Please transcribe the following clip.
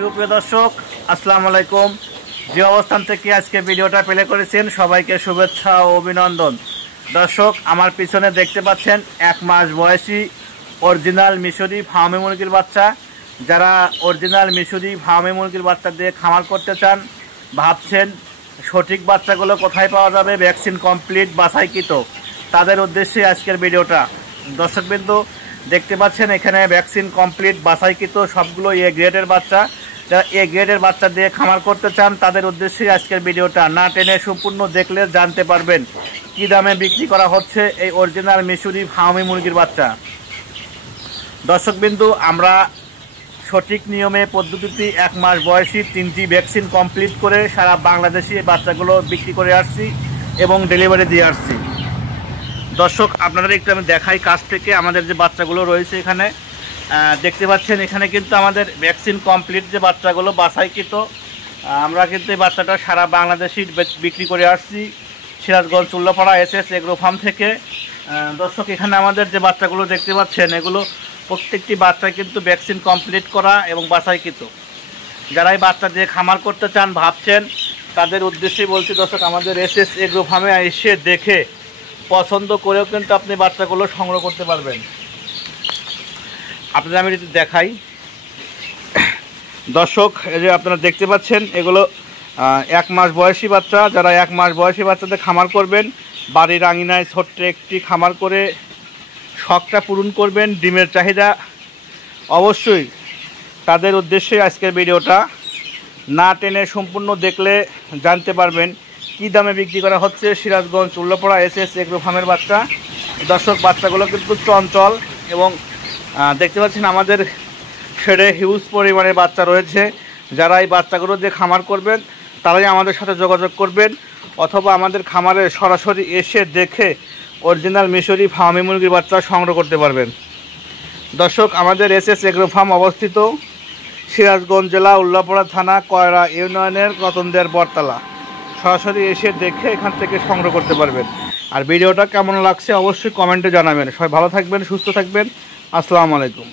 সুপ্রিয় দর্শক আসসালামু আলাইকুম। যে অবস্থান থেকে আজকে ভিডিওটা প্লে করেছেন সবাইকে শুভেচ্ছা ও অভিনন্দন। দর্শক আমার পিছনে দেখতে পাচ্ছেন 1 মাস বয়সী অরিজিনাল মিশরি ফার্মি মুরগির বাচ্চা। যারা অরিজিনাল মিশরি ফার্মি মুরগির বাচ্চা দিয়ে খামার করতে চান, ভাবছেন সঠিক বাচ্চাগুলো কোথায় পাওয়া যাবে, ভ্যাকসিন কমপ্লিট বাছাইকৃত, তাদের উদ্দেশ্যে আজকের ভিডিওটা। দর্শকবৃন্দ দেখতে পাচ্ছেন এখানে ভ্যাকসিন কমপ্লিট বাছাইকৃত সবগুলো এ গ্রেডের বাচ্চা। যারা এ গ্রেডের বাচ্চা দিয়ে খামার করতে চান তাদের উদ্দেশ্যে আজকের ভিডিওটা। না টেনে সম্পূর্ণ দেখলে জানতে পারবেন কী দামে বিক্রি করা হচ্ছে এই অরিজিনাল মিশরি ফার্মি মুরগির বাচ্চা। দর্শকবৃন্দ আমরা সঠিক নিয়মে পদ্ধতিতে 1 মাস বয়সী 3টি ভ্যাকসিন কমপ্লিট করে সারা বাংলাদেশে এই বাচ্চাগুলো বিক্রি করে আসছি এবং ডেলিভারি দিয়ে আসছি। দর্শক আপনাদের একটু আমি দেখাই কাছ থেকে আমাদের যে বাচ্চাগুলো রয়েছে এখানে দেখতে পাচ্ছেন। এখানে কিন্তু আমাদের ভ্যাকসিন কমপ্লিট যে বাচ্চাগুলো বাছাইকৃত, আমরা কিন্তু এই বাচ্চাটা সারা বাংলাদেশে বিক্রি করে আসছি Sirajganj Ullapara SS agro farm থেকে। দর্শক এখানে আমাদের যে বাচ্চাগুলো দেখতে পাচ্ছেন এগুলো প্রত্যেকটি বাচ্চা কিন্তু ভ্যাকসিন কমপ্লিট করা এবং বাছাইকৃত। যারা এই বাচ্চা দিয়ে খামার করতে চান ভাবছেন তাদের উদ্দেশ্যেই বলছি দর্শক, আমাদের SS এগ্রো ফার্মে এসে দেখে পছন্দ করেও কিন্তু আপনি বাচ্চাগুলো সংগ্রহ করতে পারবেন। আপনাদের আমি যদি দেখাই দর্শক, এই যে আপনারা দেখতে পাচ্ছেন এগুলো 1 মাস বয়সী বাচ্চা। যারা 1 মাস বয়সী বাচ্চাদের খামার করবেন, বাড়ির আঙিনায় ছোট্ট একটি খামার করে শখটা পূরণ করবেন, ডিমের চাহিদা অবশ্যই, তাদের উদ্দেশ্যে আজকের ভিডিওটা। না টেনে সম্পূর্ণ দেখলে জানতে পারবেন কী দামে বিক্রি করা হচ্ছে সিরাজগঞ্জ উল্লাপাড়া SS এগ্রো ফার্মের বাচ্চা। দর্শক বাচ্চাগুলো কিন্তু চঞ্চল এবং দেখতে পাচ্ছেন আমাদের শেডে হিউজ পরিমাণে বাচ্চা রয়েছে। যারা এই বাচ্চাগুলো দিয়ে খামার করবেন তারাই আমাদের সাথে যোগাযোগ করবেন, অথবা আমাদের খামারে সরাসরি এসে দেখে অরিজিনাল মিশরি ফার্মি মুরগির বাচ্চা সংগ্রহ করতে পারবেন। দর্শক আমাদের SS এগ্রো ফার্ম অবস্থিত সিরাজগঞ্জ জেলা উল্লাপাড়া থানা কয়রা ইউনিয়নের রতনদের বটতলা। সরাসরি এসে দেখে এখান থেকে সংগ্রহ করতে পারবেন। আর ভিডিওটা কেমন লাগছে অবশ্যই কমেন্টে জানাবেন। সবাই ভালো থাকবেন, সুস্থ থাকবেন। আসসালামু আলাইকুম।